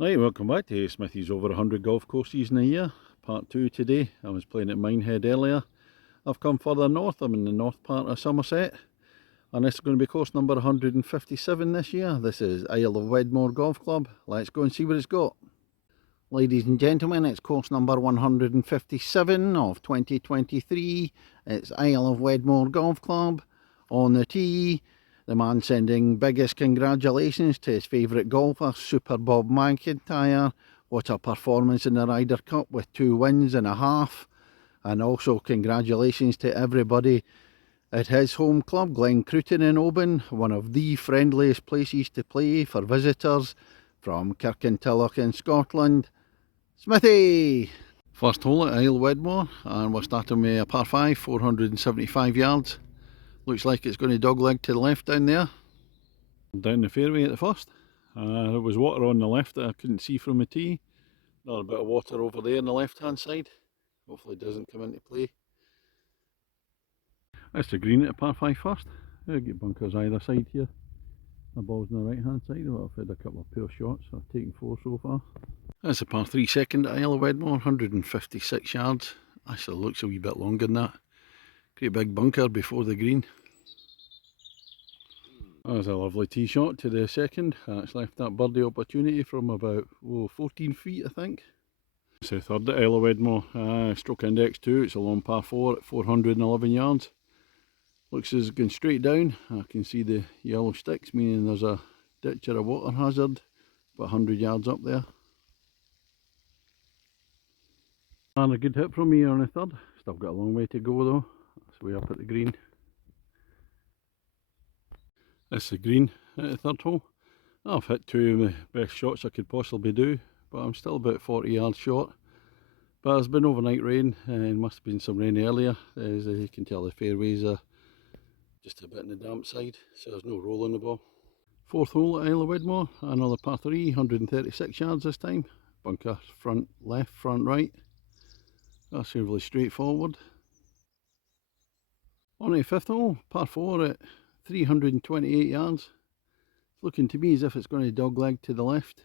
Right, welcome back to Smithy's over 100 golf courses in a year. Part 2 today. I was playing at Minehead earlier. I've come further north. I'm in the north part of Somerset. And this is going to be course number 157 this year. This is Isle of Wedmore Golf Club. Let's go and see what it's got. Ladies and gentlemen, it's course number 157 of 2023. It's Isle of Wedmore Golf Club. On the tee, the man sending biggest congratulations to his favourite golfer, Super Bob McIntyre. What a performance in the Ryder Cup with 2 wins and a half. And also congratulations to everybody at his home club, Glen Cruton in Oban, one of the friendliest places to play for visitors from Kirkintilloch in Scotland. Smithy! First hole at Isle Wedmore, and we're starting with a par 5, 475 yards. Looks like it's going to dogleg to the left down there. Down the fairway at the first. There was water on the left that I couldn't see from the tee. Another bit of water over there on the left hand side. Hopefully it doesn't come into play. That's the green at the par 5 first. I'll get bunkers either side here. The ball's on the right hand side. Well, I've had a couple of poor shots. I've taken 4 so far. That's the par 3 second at Isle of Wedmore, 156 yards. Actually looks a wee bit longer than that. Great big bunker before the green. That was a lovely tee shot to the second. That's left that birdie opportunity from about 14 feet, I think. It's the third at Isle of Wedmore. Stroke index 2. It's a long par 4 at 411 yards. Looks as it's going straight down. I can see the yellow sticks, meaning there's a ditch or a water hazard about 100 yards up there. And a good hit from me on the third. Still got a long way to go though. That's way up at the green. That's the green at the third hole. I've hit 2 of the best shots I could possibly do, but I'm still about 40 yards short. But there's been overnight rain, and must have been some rain earlier. As you can tell, the fairways are just a bit on the damp side, so there's no roll on the ball. Fourth hole at Isle of Wedmore, another par 3, 136 yards this time. Bunker front left, front right. That's really straightforward. On the fifth hole, par 4 at 328 yards. It's looking to me as if it's going to dogleg to the left.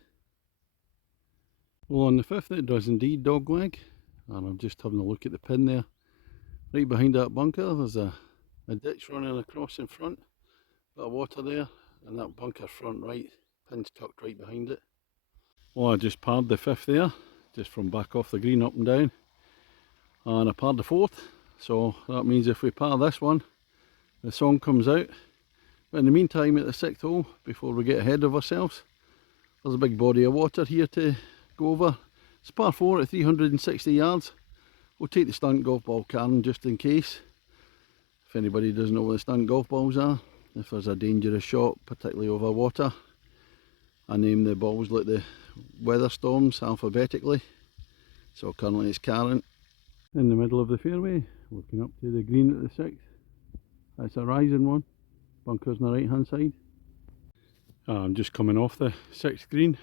Well, on the fifth it does indeed dogleg, and I'm just having a look at the pin there. Right behind that bunker there's a ditch running across in front, bit of water there, and that bunker front right, pin's tucked right behind it. Well, I just parred the fifth there, just from back off the green up and down, and I parred the fourth, so that means if we par this one, the song comes out. But in the meantime, at the sixth hole, before we get ahead of ourselves, there's a big body of water here to go over. It's par 4 at 360 yards. We'll take the stunt golf ball Karen just in case. If anybody doesn't know what the stunt golf balls are, if there's a dangerous shot, particularly over water, I name the balls like the weather storms alphabetically. So currently it's Karen. In the middle of the fairway, looking up to the green at the sixth. That's a rising one. Bunkers on the right hand side. I'm just coming off the sixth green.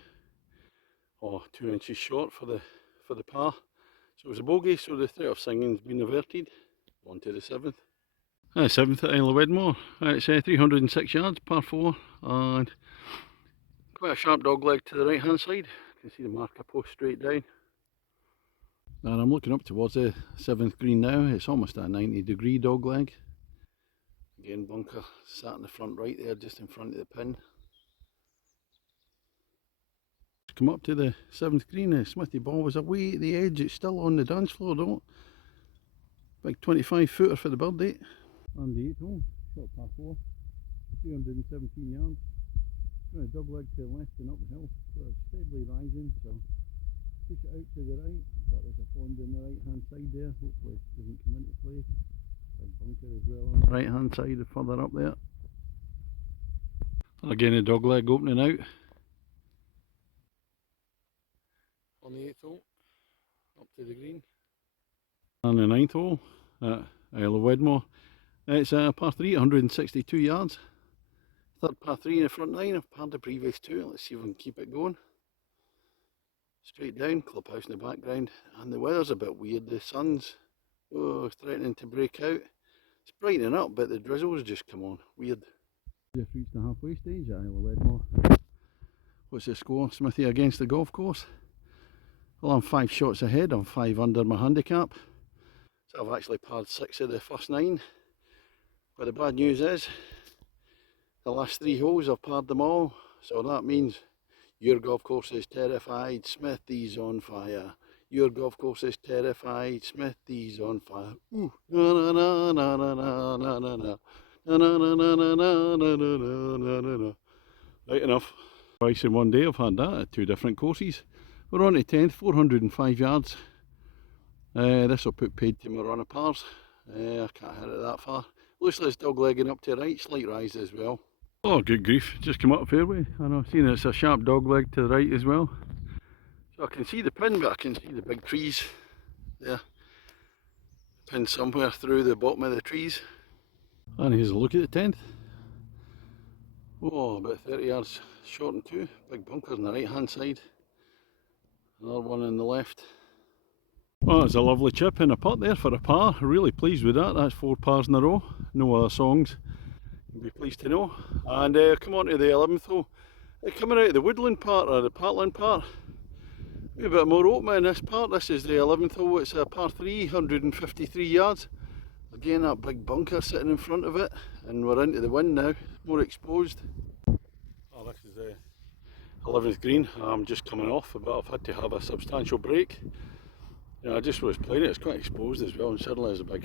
2 inches short for the par. So it was a bogey, so the threat of singing's been averted. On to the seventh. Seventh at Isle of Wedmore. It's 306 yards, par 4, and quite a sharp dog leg to the right hand side. You can see the marker post straight down. And I'm looking up towards the 7th green now. It's almost a 90-degree dog leg. Again, bunker sat in the front right there, just in front of the pin. Come up to the 7th green, the Smithy ball was away at the edge. It's still on the dance floor though. Big 25 footer for the birdie. And the 8th hole, short par 4, 317 yards. Going to dog leg to the left and uphill, so it's steadily rising, so push it out to the right, but there's a pond on the right hand side there, hopefully it doesn't come into play. Big bunker as well on the right hand side, further up there. And again a dog leg opening out. On the 8th hole, up to the green. And the 9th hole at Isle of Wedmore. It's a par 3, 162 yards. Third par 3 in the front 9. I've parred the previous 2. Let's see if we can keep it going. Straight down, clubhouse in the background, and the weather's a bit weird. The sun's threatening to break out. It's brightening up, but the drizzle's just come on. Weird. Just reached the halfway stage at Isle of Wedmore. What's the score? Smithy against the golf course. Well, I'm 5 shots ahead. I'm 5 under my handicap. So I've actually parred 6 of the first 9. But the bad news is, the last 3 holes I've parred them all. So that means your golf course is terrified, Smithy's on fire. Your golf course is terrified, Smithy's on fire. Ooh. Na na na na na na na na. Na na na na na na na na na na na. Right, enough. Twice in one day I've had that at 2 different courses. We're on to 10th, 405 yards. This will put paid to my run of pars. I can't hit it that far. Looks like it's dog legging up to the right, slight rise as well. Oh, good grief, just come up fairway. I know, seeing it's a sharp dog leg to the right as well. So I can see the pin, but I can see the big trees there. Pin somewhere through the bottom of the trees. And here's a look at the 10th. Oh, about 30 yards short and 2. Big bunkers on the right hand side. Another one on the left. Well, it's a lovely chip and a putt there for a par. Really pleased with that. That's 4 pars in a row. No other songs. You'll be pleased to know. And come on to the 11th hole. Coming out of the woodland part or the parkland part. A bit more open in this part. This is the 11th hole. It's a par 3, 153 yards. Again, that big bunker sitting in front of it. And we're into the wind now. More exposed. Oh, this is the 11th green. I'm just coming off, but I've had to have a substantial break. Yeah, I just was playing it. It's quite exposed as well, and suddenly there's a big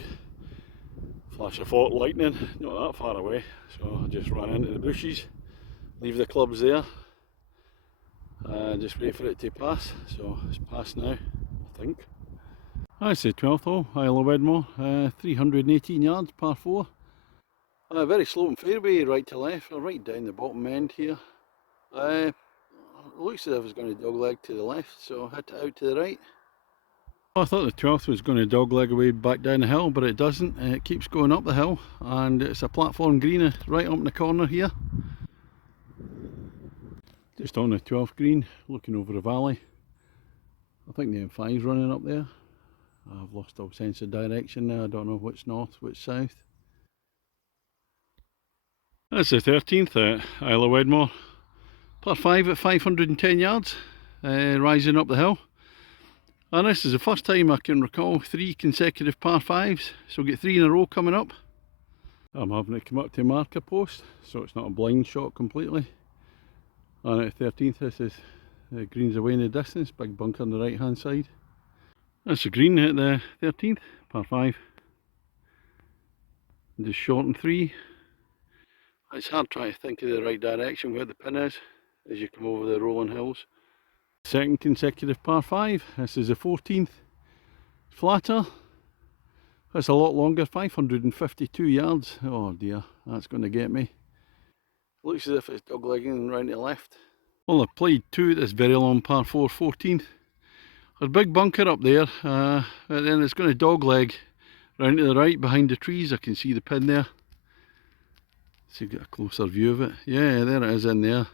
flash of fault lightning, not that far away. So I just ran into the bushes, leave the clubs there, and just wait for it to pass. So it's passed now, I think. That's the 12th hole, Isle of Wedmore, 318 yards, par 4. Very sloping fairway, right to left, right down the bottom end here. It looks as if it's going to dog leg to the left, so hit it out to the right. I thought the 12th was going to dog leg away back down the hill, but it doesn't. It keeps going up the hill, and it's a platform green right up in the corner here. Just on the 12th green, looking over the valley. I think the M5's running up there. I've lost all sense of direction now. I don't know which north, which south. That's the 13th at Isle of Wedmore. Par 5 at 510 yards, rising up the hill. And this is the first time I can recall 3 consecutive par 5s, so we'll get 3 in a row coming up. I'm having to come up to a marker post, so it's not a blind shot completely. And at 13th, this is the greens away in the distance, big bunker on the right hand side. That's the green at the 13th, par 5. Just short and 3. It's hard trying to think of the right direction where the pin is as you come over the rolling hills. Second consecutive par 5. This is the 14th. Flatter. That's a lot longer, 552 yards. Oh dear, that's going to get me. Looks as if it's dog legging round to the left. Well, I've played 2 at this very long par 4, 14th. There's a big bunker up there, and then it's going to dog leg round to the right behind the trees. I can see the pin there. So you get a closer view of it. Yeah, there it is in there.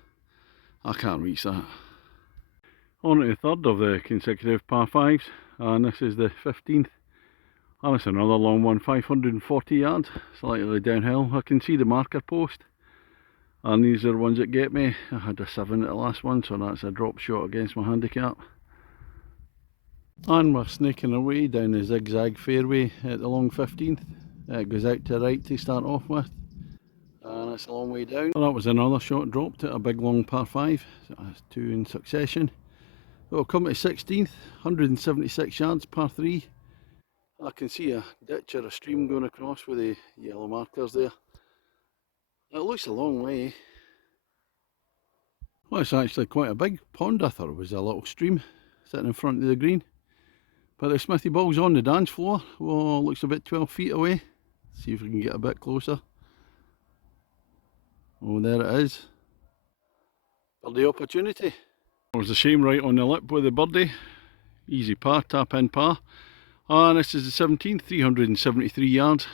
I can't reach that. On to the third of the consecutive par 5s, and this is the 15th. And it's another long one, 540 yards, slightly downhill. I can see the marker post, and these are the ones that get me. I had a 7 at the last one, so that's a drop shot against my handicap. And we're snaking away down the zigzag fairway at the long 15th. It goes out to the right to start off with, and it's a long way down. Well, that was another shot dropped at a big long par 5, so that's 2 in succession. We'll come to 16th, 176 yards, par 3. I can see a ditch or a stream going across with the yellow markers there. It looks a long way. Well, it's actually quite a big pond. I thought it was a little stream sitting in front of the green. But the Smithy ball's on the dance floor. Oh, looks about 12 feet away. See if we can get a bit closer. Oh, there it is. Birdie opportunity. It was a shame right on the lip with the birdie. Easy par, tap in par. And this is the 17th, 373 yards.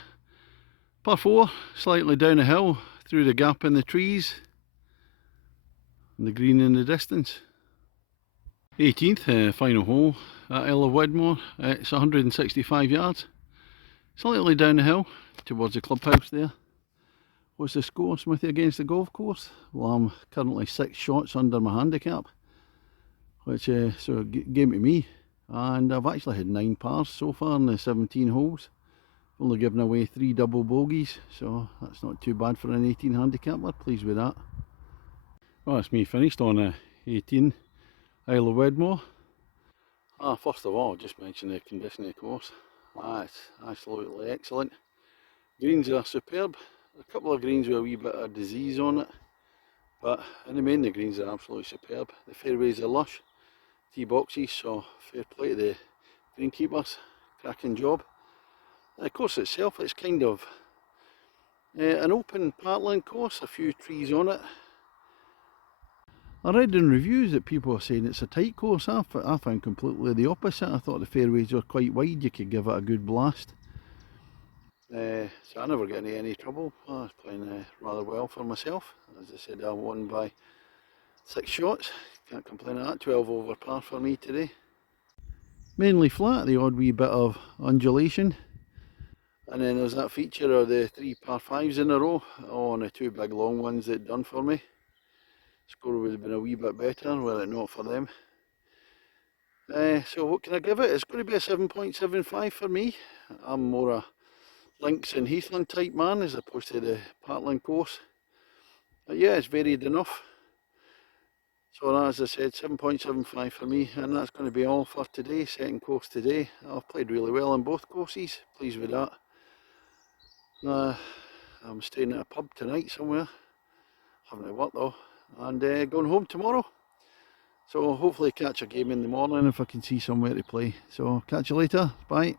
Par 4, slightly down a hill, through the gap in the trees. And the green in the distance. 18th, final hole at Isle of Wedmore. It's 165 yards. Slightly down the hill, towards the clubhouse there. What's the score, Smithy, against the golf course? Well, I'm currently 6 shots under my handicap, which so game to me. And I've actually had 9 pars so far in the 17 holes. Only given away 3 double bogeys, so that's not too bad for an 18 handicapper. Pleased with that. Well, that's me finished on 18, Isle of Wedmore. First of all, just mention the condition of the course. It's absolutely excellent. Greens are superb. A couple of greens with a wee bit of disease on it, but in the main the greens are absolutely superb. The fairways are lush, tee boxes, so fair play to the greenkeepers. Cracking job. The course itself, it's kind of an open parkland course, a few trees on it. I read in reviews that people are saying it's a tight course. I found completely the opposite. I thought the fairways were quite wide, you could give it a good blast. So I never get into any trouble. I was playing rather well for myself. As I said, I won by 6 shots. Can't complain of that. 12 over par for me today. Mainly flat, the odd wee bit of undulation. And then there's that feature of the 3 par 5s in a row. And the 2 big long ones that done for me. Score would have been a wee bit better were it not for them. So what can I give it? It's going to be a 7.75 for me. I'm more a links and heathland type man as opposed to the parkland course. But yeah, it's varied enough. So as I said, 7.75 for me, and that's going to be all for today. Second course today. I've played really well on both courses. Pleased with that. I'm staying at a pub tonight somewhere. Having to work though, and going home tomorrow. So hopefully catch a game in the morning if I can see somewhere to play. So catch you later. Bye.